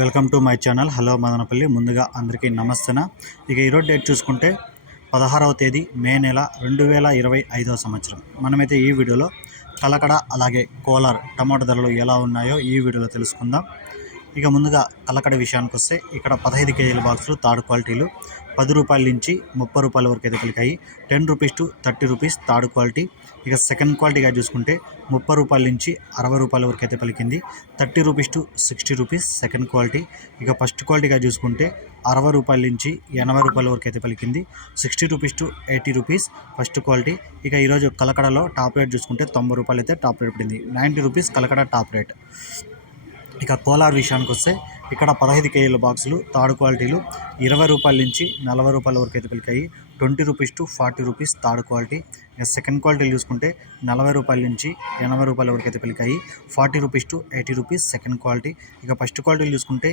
Welcome to my channel. Hello Madanapalle. ముందుగా అందరికీ నమస్తేనా. ఇక ఈరోజు డేట్ చూసుకుంటే పదహారవ తేదీ మే నెల రెండు వేల ఇరవై ఐదవ సంవత్సరం. మనమైతే ఈ వీడియోలో కలకడ అలాగే కోలార్ టమాటో ధరలు ఎలా ఉన్నాయో ఈ వీడియోలో తెలుసుకుందాం. ఇక ముందుగా కలకడ విషయానికి వస్తే ఇక్కడ పదహైదు కేజీల బాక్సులు థర్డ్ క్వాలిటీలు పది రూపాయల నుంచి ముప్పై రూపాయల వరకు అయితే పలికాయి ten rupees to thirty rupees third quality. ఇక సెకండ్ క్వాలిటీగా చూసుకుంటే ముప్పై రూపాయల నుంచి అరవై రూపాయల వరకు అయితే పలికింది. Thirty rupees to sixty rupees second quality. ఇక ఫస్ట్ క్వాలిటీగా చూసుకుంటే అరవై రూపాయల నుంచి ఎనభై రూపాయల వరకు అయితే పలికింది. Sixty rupees to eighty rupees first quality. ఇక ఈరోజు కలకడలో టాప్ రేట్ చూసుకుంటే తొంభై రూపాయలు అయితే టాప్ రేట్ పడింది. Ninety rupees Kalakada top rate. ఇక కోలార్ విషయానికి వస్తే ఇక్కడ పదహైదు కేజీల బాక్సులు థర్డ్ క్వాలిటీలు ఇరవై రూపాయల నుంచి నలభై రూపాయల వరకు అయితే పలికాయి. Twenty rupees to forty rupees third quality. ఇక సెకండ్ క్వాలిటీలు చూసుకుంటే నలభై రూపాయల నుంచి ఎనభై రూపాయల వరకు అయితే పలికాయి. Forty rupees to eighty rupees second quality. ఇక ఫస్ట్ క్వాలిటీలు చూసుకుంటే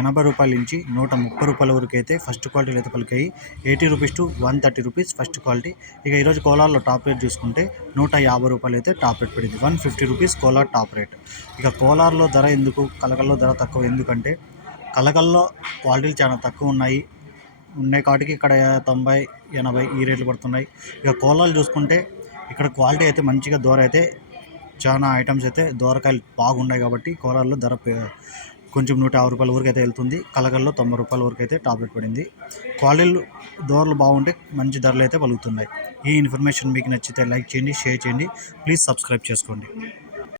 ఎనభై రూపాయల నుంచి నూట ముప్పై రూపాయల వరకు అయితే ఫస్ట్ క్వాలిటీలు అయితే పలికాయి. Eighty rupees to one thirty rupees first quality. ఇక ఈరోజు కోలార్లో టాప్ రేట్ చూసుకుంటే నూట యాభై రూపాయలు అయితే టాప్ రేట్ పడింది. One fifty rupees Kolar top rate. ఇక కోలార్లో ధర ఎందుకు కలకల్లో ధర తక్కువ ఎందుకంటే కలకల్లో క్వాలిటీలు చాలా తక్కువ ఉన్నాయి. ఉండే కాటికి ఇక్కడ తొంభై ఎనభై ఈ రేట్లు పడుతున్నాయి. ఇక కోలాలు చూసుకుంటే ఇక్కడ క్వాలిటీ అయితే మంచిగా దూర అయితే చాలా ఐటమ్స్ అయితే దూరకాయలు బాగున్నాయి కాబట్టి కోలాల్లో ధర కొంచెం నూట యాభై రూపాయల వరకు అయితే వెళ్తుంది. కలకల్లో తొంభై రూపాయల వరకు అయితే టాబ్లెట్ పడింది. క్వాలిటీలు దూరలు బాగుంటే మంచి ధరలు అయితే పలుకుతున్నాయి. ఈ ఇన్ఫర్మేషన్ మీకు నచ్చితే లైక్ చేయండి షేర్ చేయండి. ప్లీజ్ సబ్స్క్రైబ్ చేసుకోండి.